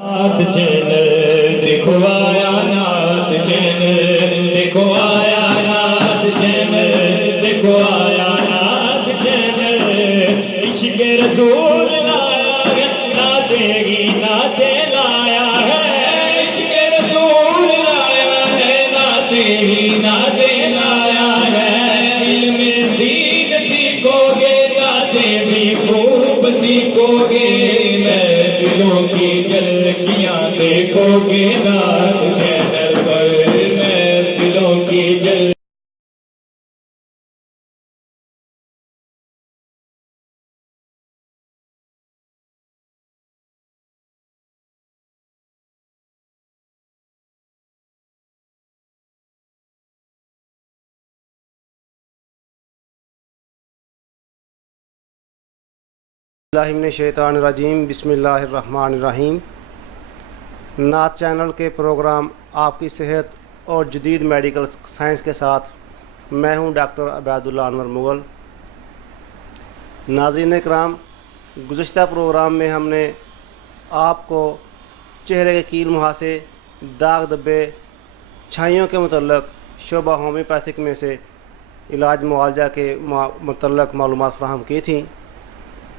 نعت چینل دیکھو آیا، نعت چینل دیکھو آیا، نعت چینل دیکھو آیا، نعت چینل عشق رسول لایا ہے، نعتیں ہی نعتیں لایا ہے، عشق رسول لایا ہے، نعتیں ہی نعتیں لایا ہے، علم دین سیکھو گے، نعتیں بھی خوب سیکھو گے، دلوں کی جھلکیاں دیکھو گے، نعت چینل پر میں دلوں کی جھلکیاں اللہ من الشیطان الرجیم، بسم اللہ الرحمن الرحیم۔ نعت چینل کے پروگرام آپ کی صحت اور جدید میڈیکل سائنس کے ساتھ میں ہوں ڈاکٹر عبید اللہ انور مغل۔ ناظرین کرام، گزشتہ پروگرام میں ہم نے آپ کو چہرے کے کیل مہاسے، داغ دھبے، چھائیوں کے متعلق شعبہ ہومیوپیتھک میں سے علاج معالجہ کے متعلق معلومات فراہم کی تھیں۔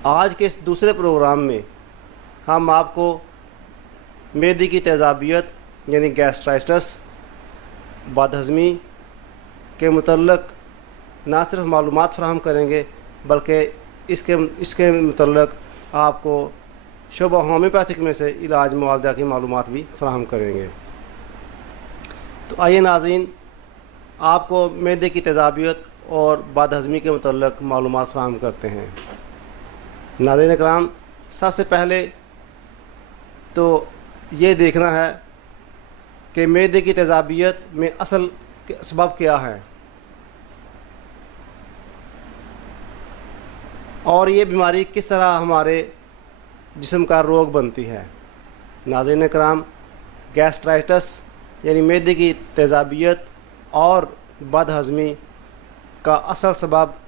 آج کے اس دوسرے پروگرام میں ہم آپ کو معدے کی تیزابیت یعنی گیسٹرائٹس، بد ہضمی کے متعلق نہ صرف معلومات فراہم کریں گے بلکہ اس کے متعلق آپ کو شعبہ ہومیوپیتھک میں سے علاج معالجہ کی معلومات بھی فراہم کریں گے۔ تو آئیے ناظرین، آپ کو معدے کی تیزابیت اور بد ہضمی کے متعلق معلومات فراہم کرتے ہیں۔ ناظرین کرام، سب سے پہلے تو یہ دیکھنا ہے کہ معدے کی تیزابیت میں اصل سبب کیا ہے اور یہ بیماری کس طرح ہمارے جسم کا روگ بنتی ہے۔ ناظرین کرام، گیسٹرائٹس یعنی معدے کی تیزابیت اور بد ہضمی کا اصل سبب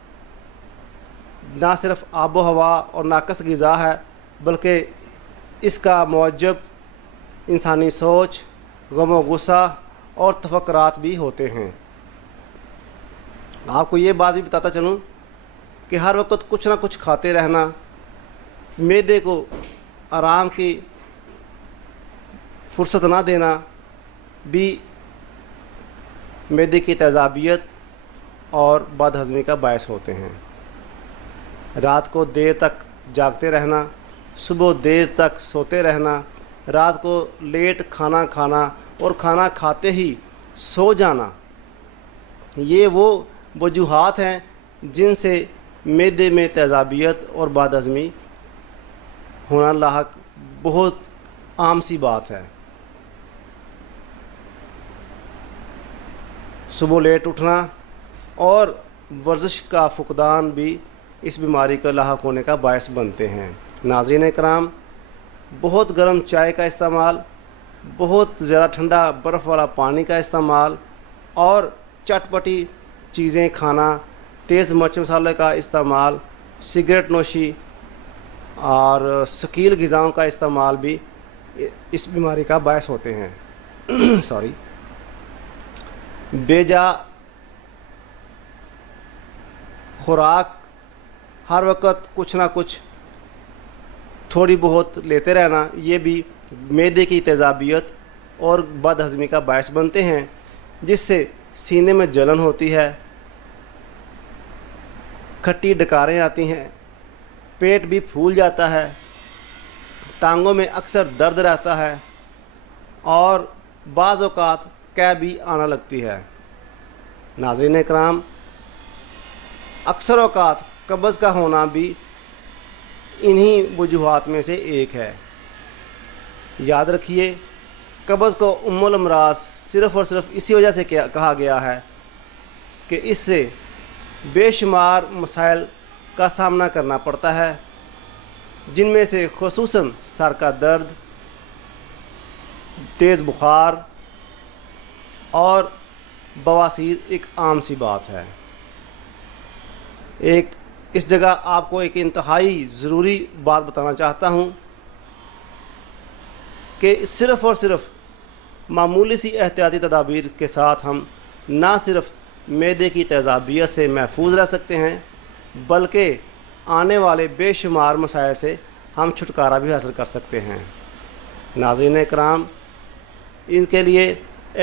نہ صرف آب و ہوا اور ناقص غذا ہے بلکہ اس کا موجب انسانی سوچ، غم و غصہ اور تفکرات بھی ہوتے ہیں۔ آپ کو یہ بات بھی بتاتا چلوں کہ ہر وقت کچھ نہ کچھ کھاتے رہنا، معدے کو آرام کی فرصت نہ دینا بھی معدے کی تیزابیت اور بد ہضمی کا باعث ہوتے ہیں۔ رات کو دیر تک جاگتے رہنا، صبح دیر تک سوتے رہنا، رات کو لیٹ کھانا کھانا اور کھانا کھاتے ہی سو جانا، یہ وہ وجوہات ہیں جن سے معدے میں تیزابیت اور بد ہضمی ہونا لاحق بہت عام سی بات ہے۔ صبح لیٹ اٹھنا اور ورزش کا فقدان بھی اس بیماری کا لاحق ہونے کا باعث بنتے ہیں۔ ناظرین کرام، بہت گرم چائے کا استعمال، بہت زیادہ ٹھنڈا برف والا پانی کا استعمال اور چٹپٹی چیزیں کھانا، تیز مرچ مسالے کا استعمال، سگریٹ نوشی اور ثقیل غذاؤں کا استعمال بھی اس بیماری کا باعث ہوتے ہیں۔ بے جا خوراک، ہر وقت کچھ نہ کچھ تھوڑی بہت لیتے رہنا، یہ بھی معدے کی تیزابیت اور بد ہضمی کا باعث بنتے ہیں، جس سے سینے میں جلن ہوتی ہے، کھٹی ڈکاریں آتی ہیں، پیٹ بھی پھول جاتا ہے، ٹانگوں میں اکثر درد رہتا ہے اور بعض اوقات قے بھی آنا لگتی ہے۔ ناظرین کرام، اکثر اوقات قبض کا ہونا بھی انہی وجوہات میں سے ایک ہے۔ یاد رکھیے، قبض کو ام الامراض صرف اور صرف اسی وجہ سے کہا گیا ہے کہ اس سے بے شمار مسائل کا سامنا کرنا پڑتا ہے، جن میں سے خصوصاً سر کا درد، تیز بخار اور بواسیر ایک عام سی بات ہے۔ اس جگہ آپ کو ایک انتہائی ضروری بات بتانا چاہتا ہوں کہ صرف اور صرف معمولی سی احتیاطی تدابیر کے ساتھ ہم نہ صرف معدے کی تیزابیت سے محفوظ رہ سکتے ہیں بلکہ آنے والے بے شمار مسائل سے ہم چھٹکارا بھی حاصل کر سکتے ہیں۔ ناظرین اکرام، ان کے لیے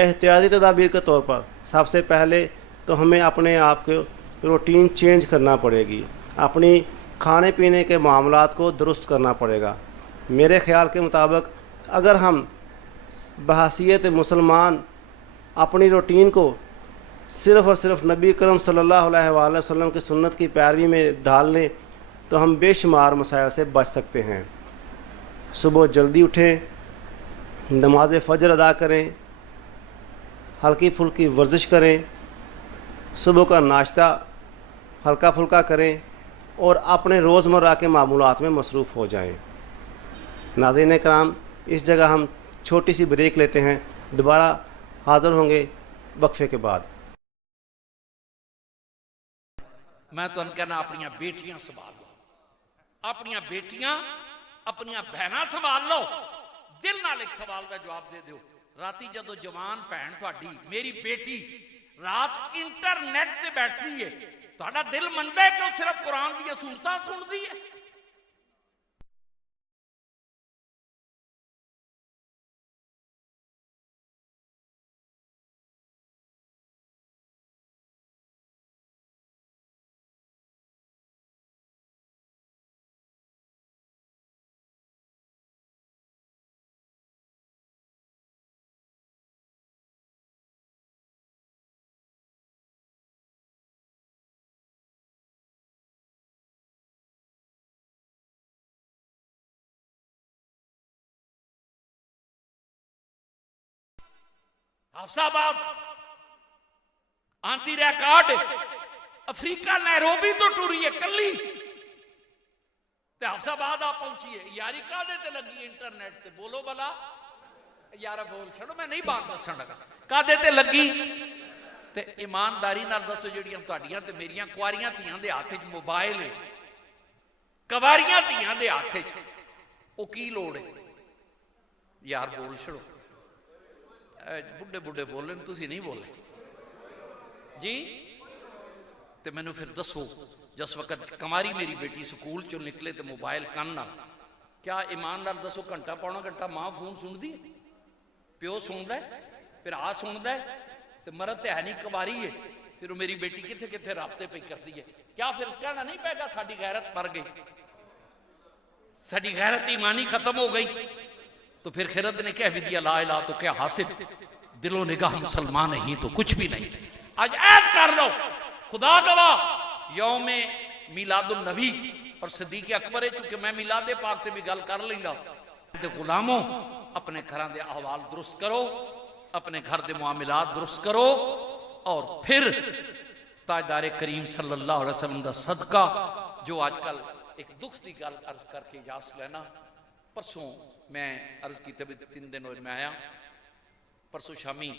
احتیاطی تدابیر کے طور پر سب سے پہلے تو ہمیں اپنے آپ کو روٹین چینج کرنا پڑے گی، اپنی کھانے پینے کے معاملات کو درست کرنا پڑے گا۔ میرے خیال کے مطابق اگر ہم بحیثیت مسلمان اپنی روٹین کو صرف اور صرف نبی کرم صلی اللہ علیہ وآلہ وسلم کی سنت کی پیروی میں ڈال لیں تو ہم بے شمار مسائل سے بچ سکتے ہیں۔ صبح جلدی اٹھیں، نماز فجر ادا کریں، ہلکی پھلکی ورزش کریں، صبح کا ناشتہ ہلکا پھلکا کریں اور اپنے روزمرہ کے معمولات میں مصروف ہو جائیں۔ ناظرین کرام، اس جگہ ہم چھوٹی سی بریک لیتے ہیں، دوبارہ حاضر ہوں گے وقفے کے بعد۔ میں تو کہنا اپنی بیٹیاں سنبھال لو، اپنی بیٹیاں اپنی بہناں سنبھال لو، دل نال ایک سوال کا جواب دے دیو۔ راتی جدو جوان بہن تھوڑی میری بیٹی رات انٹرنیٹ تے بیٹھتی ہے، تھوڑا دل منتا ہے کہ وہ صرف قرآن دی سورتاں سنتی ہے؟ حفصہ آباد آندی ریکارڈ افریقہ نیروبی تو ٹوری ہے کلی تے حفصہ آباد آپ پہنچی ہے، یاری کادے تے لگی انٹرنیٹ تے؟ بولو بلا یارہ بول چھڑو، میں نہیں بات دسن لگا کادے تے لگی تے ایمانداری نال دسو جڑیاں تہاڈیاں تے میریاں کواریاں تھیاں دے ہاتھ وچ موبائل ہے، کواریاں تھیاں دے ہاتھ وچ او کی لوڑ ہے؟ یار بول چھڑو، بڑھے بڑھے بولن تسی نہیں بولے جی۔ تے میں نے پھر دسو جس وقت کماری میری بیٹی سکول چو نکلے تے موبائل کاننا، کیا ایمان نال دسو گھنٹہ پونا گھنٹہ ماں فون سن دی، پیو سن دے، پھر آ سن دے، تے مرد تے ہے نہیں کماری ہے، پھر میری بیٹی کتھے کتھے رابطے پہ کر دی ہے؟ کیا پھر کہنا نہیں پے گا ساڈی غیرت مر گئی، ساڈی غیرت ایمانی ختم ہو گئی؟ تو پھر خیرت نے کہہ بھی دیا لا الہ تو کیا حاصل، دل و نگاہ مسلمان ہی تو کچھ بھی نہیں۔ آج عید کر لو، خدا گواہ یوم میلاد النبی اور صدیق اکبر ہے، چونکہ میں میلاد پاک تے بھی گل کر لیں گا۔ غلاموں اپنے گھران دے احوال درست کرو، اپنے گھر دے معاملات درست کرو، اور پھر تاجدار کریم صلی اللہ علیہ وسلم دا صدقہ جو آج کل ایک دکھ دی گل عرض کر کے اجازت لینا۔ پرسوں میں عرض کی طبیعت 3 دن میں آیا، پرسوں شامی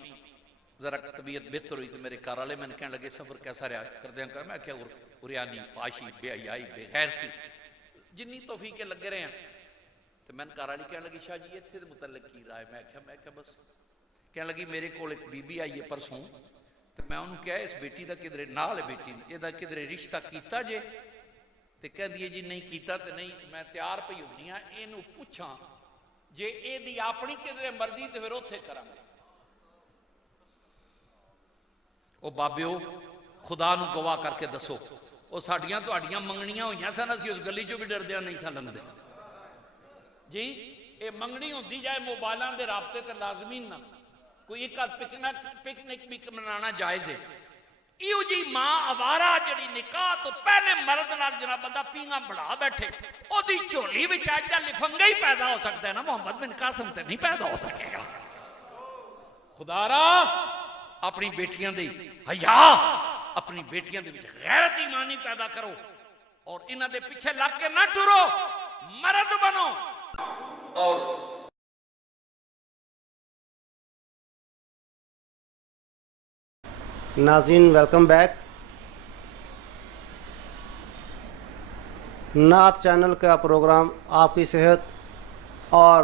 ذرا طبیعت بہتر ہوئی تو میرے گھر والے میں نے کہنے لگے سفر کیسا رہا کر دیا کر؟ میں کیا عریانی فاشی بے حیائی بے غیرتی جنی توفیقیں لگ رہے ہیں۔ تو میں نے گھر والی کہنے لگی شاہ جی اتنے دے متعلق کی رائے؟ میں کہا بس کہنے لگی میرے کو ایک بی بی آئی ہے پرسوں، تو میں انہوں کہا اس بیٹی دا کدھر نال ہے، بیٹی یہ کدھر رشتہ کیتا جے؟ تو کہہ دیے جی نہیں کیتا تو نہیں، میں تیار پہ ہونی ہاں اینوں پوچھاں جے اے دی اپنی کدھر مرضی تو پھر اتھے کریں گے۔ او بابیو خدا نو گواہ کر کے دسو، او ساڑیاں تو اڑیاں منگنیاں ہوئیاں سن، اسی اس گلی جو بھی ڈر دیا نہیں سا لنگ دے جی۔ اے منگنی ہوندی جائے موبائلان دے رابطے تے لازمین نہ، کوئی ایک پکنک بھی منانا جائز ہے۔ ایو جی ماں آوارہ جڑی نکاح تو پہلے مرد نال جناب بندہ پینگا بڑھا بیٹھے، او دی چولی وچ آج لفنگا ہی پیدا ہو سکتا ہے نا، محمد بن قاسم تے نہیں پیدا ہو سکے گا۔ خدا را اپنی بیٹیاں دے حیا، اپنی بیٹیاں دے غیرت ایمانی پیدا کرو، اور انہاں دے پیچھے لگ کے نہ ٹرو، مرد بنو۔ اور ناظرین ویلکم بیک۔ نعت چینل کا پروگرام آپ کی صحت اور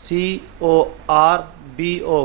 CORBO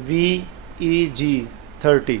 VEG 30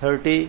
30।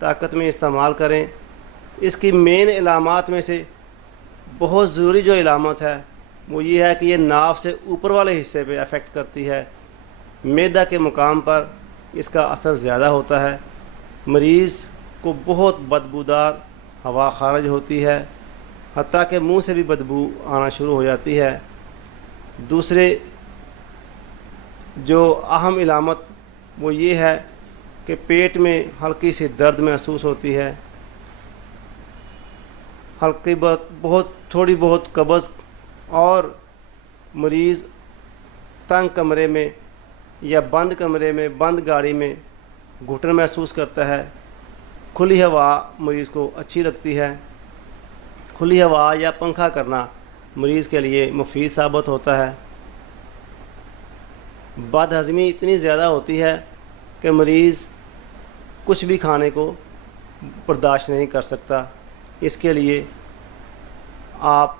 طاقت میں استعمال کریں. اس کی مین علامات میں سے بہت ضروری جو علامت ہے وہ یہ ہے کہ یہ ناف سے اوپر والے حصے پہ افیکٹ کرتی ہے. معدہ کے مقام پر اس کا اثر زیادہ ہوتا ہے. مریض کو بہت بدبودار ہوا خارج ہوتی ہے، حتیٰ کہ منہ سے بھی بدبو آنا شروع ہو جاتی ہے. دوسرے جو اہم علامت وہ یہ ہے کہ پیٹ میں ہلکی سی درد محسوس ہوتی ہے، ہلکی بہت تھوڑی بہت قبض، اور مریض تنگ کمرے میں یا بند کمرے میں، بند گاڑی میں گھٹن محسوس کرتا ہے. کھلی ہوا مریض کو اچھی لگتی ہے. کھلی ہوا یا پنکھا کرنا مریض کے لیے مفید ثابت ہوتا ہے. بد ہضمی اتنی زیادہ ہوتی ہے کہ مریض کچھ بھی کھانے کو برداشت نہیں کر سکتا. اس کے لیے آپ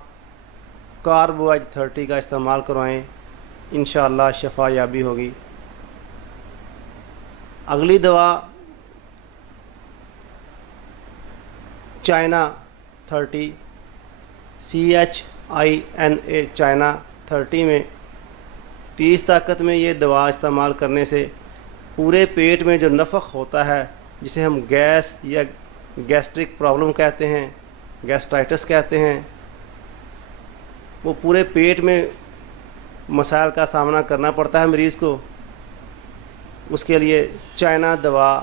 کاربوائج 30 کا استعمال کروائیں، انشاءاللہ شفا یابی ہوگی. اگلی دوا چائنا 30 CHINA چائنا 30 میں 30 طاقت میں یہ دوا استعمال کرنے سے پورے پیٹ میں جو نفخ ہوتا ہے، جسے ہم گیس یا گیسٹرک پرابلم کہتے ہیں، گیسٹرائٹس کہتے ہیں، وہ پورے پیٹ میں مسائل کا سامنا کرنا پڑتا ہے مریض کو. اس کے لیے چائنا دوا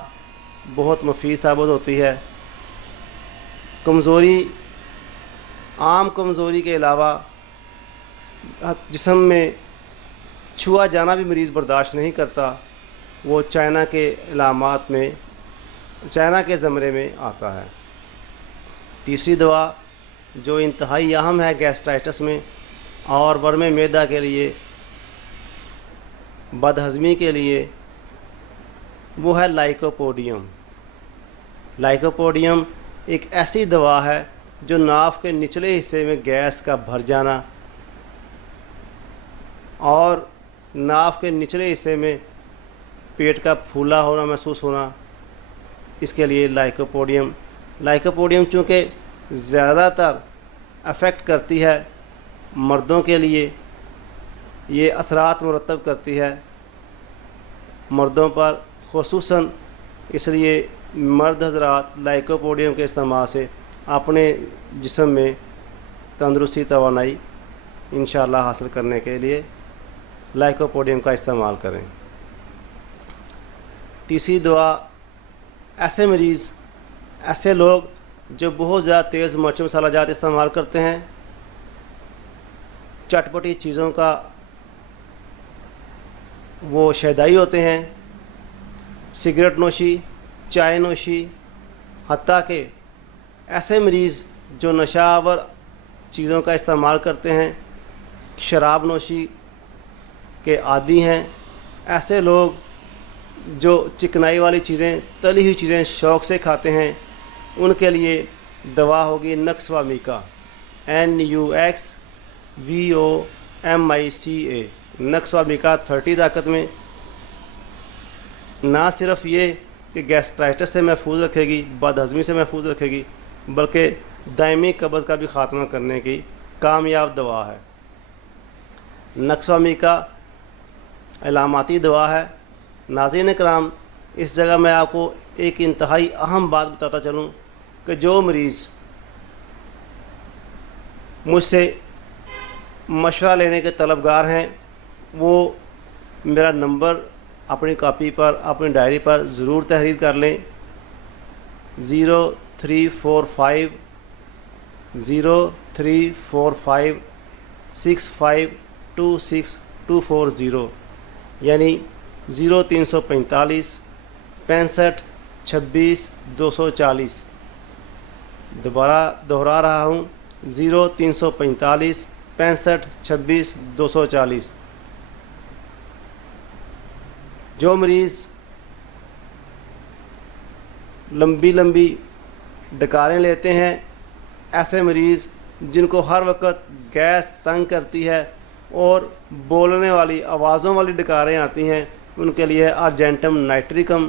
بہت مفید ثابت ہوتی ہے. کمزوری، عام کمزوری کے علاوہ جسم میں چھوا جانا بھی مریض برداشت نہیں کرتا، وہ چائنا کے علامات میں، چائنا کے زمرے میں آتا ہے. تیسری دوا جو انتہائی اہم ہے گیسٹرائٹس میں اور ورم معدہ کے لیے، بد ہضمی کے لیے، وہ ہے لائکوپوڈیم. لائکوپوڈیم ایک ایسی دوا ہے جو ناف کے نچلے حصے میں گیس کا بھر جانا اور ناف کے نچلے حصے میں پیٹ کا پھولا ہونا محسوس ہونا، اس کے لیے لائکوپوڈیم چونکہ زیادہ تر افیکٹ کرتی ہے مردوں کے لیے، یہ اثرات مرتب کرتی ہے مردوں پر خصوصاً، اس لیے مرد حضرات لائکوپوڈیم کے استعمال سے اپنے جسم میں تندرستی، توانائی انشاءاللہ حاصل کرنے کے لیے لائکوپوڈیم کا استعمال کریں. تیسری دعا ایسے مریض، ایسے لوگ جو بہت زیادہ تیز مرچ مسالہ جات استعمال کرتے ہیں، چٹپٹی چیزوں کا وہ شیدائی ہوتے ہیں، سگریٹ نوشی، چائے نوشی، حتیٰ کہ ایسے مریض جو نشہ آور چیزوں کا استعمال کرتے ہیں، شراب نوشی کے عادی ہیں، ایسے لوگ جو چکنائی والی چیزیں، تلی ہوئی چیزیں شوق سے کھاتے ہیں، ان کے لیے دوا ہوگی نکسوامیکا، NUXVOMICA. نکسوامیکا 30 طاقت میں نہ صرف یہ کہ گیسٹرائٹس سے محفوظ رکھے گی، بد ہضمی سے محفوظ رکھے گی، بلکہ دائمی قبض کا بھی خاتمہ کرنے کی کامیاب دوا ہے. نکسوامیکا علاماتی دوا ہے. ناظرین کرام، اس جگہ میں آپ کو ایک انتہائی اہم بات بتاتا چلوں کہ جو مریض مجھ سے مشورہ لینے کے طلبگار ہیں، وہ میرا نمبر اپنی کاپی پر، اپنی ڈائری پر ضرور تحریر کر لیں. 034565262240، یعنی 0345 65 26 240. دوبارہ دہرا رہا ہوں، 0345 65 26 240. جو مریض لمبی لمبی ڈکاریں لیتے ہیں، ایسے مریض جن کو ہر وقت گیس تنگ کرتی ہے اور بولنے والی آوازوں والی ڈکاریں آتی ہیں، ان کے لیے ارجنٹم نائٹریکم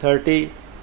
30,